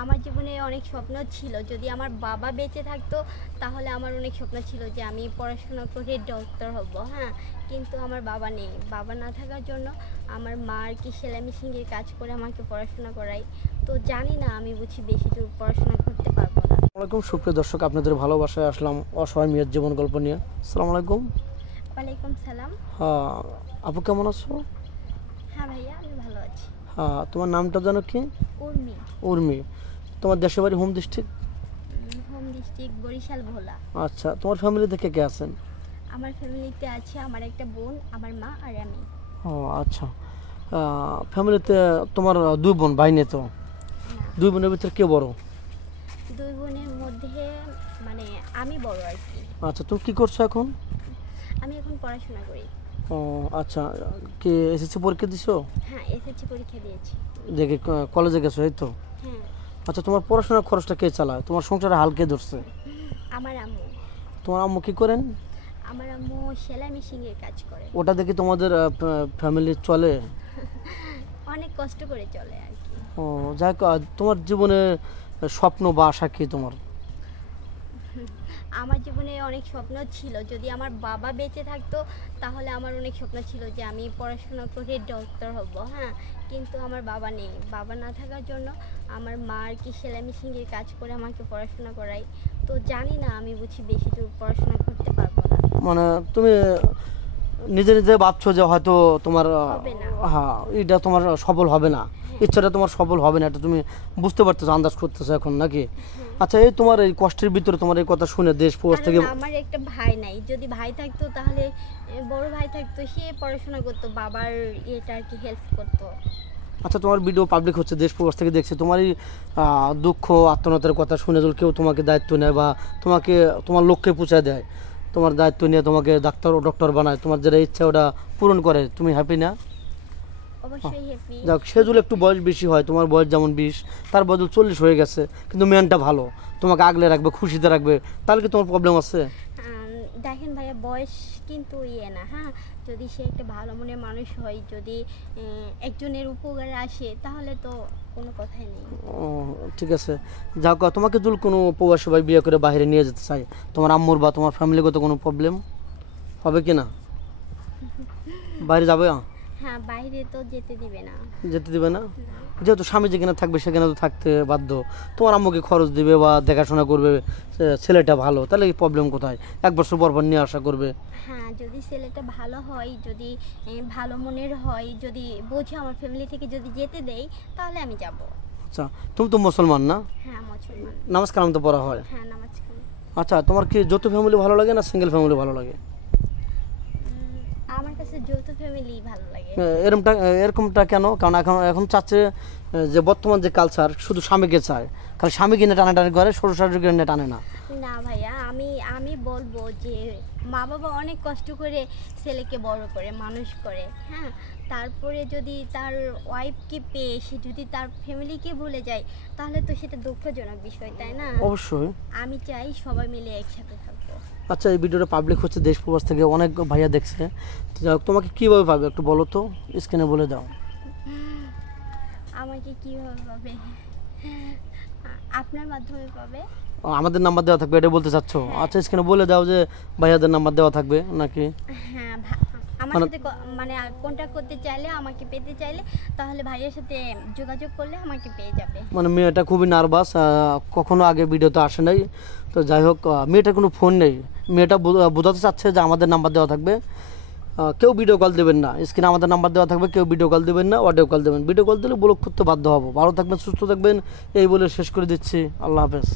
আমার জীবনে অনেক স্বপ্ন ছিল, যদি আমার বাবা বেঁচে থাকতো তাহলে আমার অনেক স্বপ্ন ছিল যে আমি পড়াশোনা করে ডক্টর হব। হ্যাঁ, কিন্তু আমার বাবা নেই। বাবা না থাকার জন্য আমার মা আর কি সেলাই মেশিনের কাজ করে আমাকে পড়াশোনা করায়। তো জানি না, আমি বুঝি বেশি দূর পড়াশোনা করতে পারবো না। আসসালামাইকুম সুপ্রিয় দর্শক, আপনাদের ভালোবাসায় আসলাম অসহায় মেয়ের জীবন গল্প নিয়ে। আসসালামু আলাইকুম। ওয়ালাইকুম সালাম। হ্যাঁ, আপু কেমন আছো? হ্যাঁ ভাইয়া, আমি ভালো আছি। হ্যাঁ, তোমার নামটা জানো কি? উর্মি। উর্মি। তোমার দেশের বাড়ি home district? Home district Barishal Bhola. আচ্ছা, তোমার ফ্যামিলিতে কে কে আছেন? আমার ফ্যামিলিতে আছে আমার একটা বোন, আমার মা আর আমি। ও আচ্ছা। ফ্যামিলিতে তোমার দুই বোন, ভাই নেই তো? না, দুই বোনের ভিতরে কে বড়? দুই বোনের মধ্যে মানে আমি বড় আর কি। আচ্ছা, তুমি কি করছো এখন? আমি এখন পড়াশোনা করি। ও আচ্ছা, কি এসএসসি পরীক্ষা দিছো? হ্যাঁ, এসএসসি পরীক্ষা দিয়েছি। দেখে কলেজে গেছো এই তো? হ্যাঁ, আচ্ছা, তোমার পড়াশোনার খরচটা কে চালায়? তোমার সংসারে হাল কে ধরছে? আমার আম্মু। তোমার আম্মু কি করেন? আমার আম্মু সেলাই মেশিনের কাজ করে। ওটা দেখে তোমাদের ফ্যামিলি চলে? অনেক কষ্ট করে চলে আর কি। ও যাই হোক, তোমার জীবনে স্বপ্ন বা আশা কি তোমার? আমার জীবনে অনেক স্বপ্ন ছিল, যদি আমার বাবা বেঁচে থাকতো তাহলে আমার অনেক স্বপ্ন ছিল যে আমি পড়াশোনা করে ডক্টর হব। হ্যাঁ, কিন্তু আমার বাবা নেই। বাবা না থাকার জন্য আমার মা আর কি সেলাই মেশিনের কাজ করে আমাকে পড়াশোনা করায়। তো জানি না, আমি বুঝি বেশি দূর পড়াশোনা করতে পারবো না। মানে তুমি নিজে নিজে ভাবছো যে হয়তো তোমার হবে না। হ্যাঁ, এটা তোমার সফল হবে না, ইচ্ছাটা তোমার সফল হবে না, এটা তুমি বুঝতে পারতেছো, আন্দাজ করতেছো এখন নাকি? আচ্ছা, এই তোমার এই কষ্টের ভিতরে তোমার এই কথা শুনে দেশ প্রবাস থেকে। কারণ আমার একটা ভাই নাই, যদি ভাই থাকতো তাহলে বড় ভাই থাকতো, সে পড়াশোনা করতো, বাবার এটা আর কি হেল্প করতো। আচ্ছা, তোমার ভিডিও পাবলিক হচ্ছে, দেশ প্রবাস থেকে দেখছে, তোমার এই দুঃখ আত্মনাতের কথা শুনে যদি কেউ তোমাকে দায়িত্ব নেয় বা তোমাকে তোমার লক্ষ্যে পৌঁছায় দেয়, তোমার দায়িত্ব নিয়ে তোমাকে ডাক্তার ও ডক্টর বানায়, তোমার যেটা ইচ্ছা ওটা পূরণ করে, তুমি হ্যাপি না? অবশ্যই হ্যাপি। যাক, সেজুল একটু বয়স বেশি হয়, তোমার বয়স যেমন 20, তার বদল 40 হয়ে গেছে, কিন্তু মেনটা ভালো, তোমাকে আগলে রাখবে, খুশিতে রাখবে, তাহলে কি তোমার প্রবলেম আছে? দেখেন ভাইয়া, বয়স কিন্তু না। হ্যাঁ, যদি সে একটা ভালো মনের মানুষ হয়, যদি একজনের উপকারে আসে, তাহলে তো কোনো কথাই নেই। ও ঠিক আছে। যাক, তোমাকে যদি কোনো প্রবাসী ভাই বিয়ে করে বাইরে নিয়ে যেতে চাই, তোমার আম্মুর বা তোমার ফ্যামিলিগত কোনো প্রবলেম হবে কি না? বাইরে যাবে? হ্যাঁ, বাইরে তো যেতে দিবে না। যেতে দিবে না? না। যেহেতু স্বামী যেখানে থাকবে সেখানে তো থাকতে বাধ্য। তোমার আম্মুকে খরচ দিবে বা দেখাশোনা করবে, ছেলেটা ভালো, তাহলে এই প্রবলেম কোথায়? 1 বছর পর পর নিয়ে আসা করবে। হ্যাঁ, যদি ছেলেটা ভালো হয়, যদি ভালো মনের হয়, যদি বোঝে আমার ফ্যামিলি থেকে যদি যেতে দেয়, তাহলে আমি যাব। আচ্ছা, তুমি তো মুসলমান না? হ্যাঁ, মুসলমান। নামাজ কালাম তো পড়া হয়? হ্যাঁ, নামাজ কালাম। আচ্ছা, তোমার কি যৌথ ফ্যামিলি ভালো লাগে না সিঙ্গেল ফ্যামিলি ভালো লাগে? আমার কাছে যৌথ ফ্যামিলি ভালো লাগে। এরকমটা কেন? কারণ এখন এখন চাচ্ছে যে বর্তমান যে কালচার শুধু স্বামীকে চায়, কারণ স্বামী কিনে টানাটানি করে, শ্বশুর শাশুড়ি কিনে টানে না। না ভাইয়া, আমি আমি বলবো যে মা বাবা অনেক কষ্ট করে ছেলেকে বড় করে মানুষ করে। হ্যাঁ, তারপরে যদি তার ওয়াইফকে পেয়ে সে যদি তার ফ্যামিলিকে ভুলে যায়, তাহলে তো সেটা দুঃখজনক বিষয়, তাই না? অবশ্যই। আমি চাই সবাই মিলে একসাথে থাকবো। আচ্ছা, এই ভিডিওটা পাবলিক হচ্ছে, দেশ প্রবাস থেকে অনেক ভাইয়া দেখছে, তো যাই হোক, তোমাকে কীভাবে পাবে একটু বলো তো, স্ক্রিনে বলে দাও। আমাকে কিভাবে পাবে? আপনার মাধ্যমে পাবে। আমাদের নাম্বার দেওয়া থাকবে, এটা বলতে চাচ্ছো? হ্যাঁ। আচ্ছা, স্ক্রিনে বলে দাও যে ভাইয়াদের নাম্বার দেওয়া থাকবে নাকি? হ্যাঁ, আমার সাথে মানে কন্ট্যাক্ট করতে চাইলে, আমাকে পেতে চাইলে, তাহলে ভাইয়ের সাথে যোগাযোগ করলে আমাকে পেয়ে যাবে। মানে মেয়েটা খুবই নার্ভাস, কখনো আগে ভিডিওতে আসে নাই, তো যাই হোক, মেয়েটার কোনো ফোন নেই, মেয়েটা বোঝাতে চাচ্ছে যে আমাদের নাম্বার দেওয়া থাকবে, কেউ ভিডিও কল দেবেন না, স্ক্রিনে আমাদের নাম্বার দেওয়া থাকবে, কেউ ভিডিও কল দেবেন না, অডিও কল দেবেন, ভিডিও কল দিলে ব্লক করতে বাধ্য হবো। ভালো থাকবেন, সুস্থ থাকবেন, এই বলে শেষ করে দিচ্ছি। আল্লাহ হাফেজ।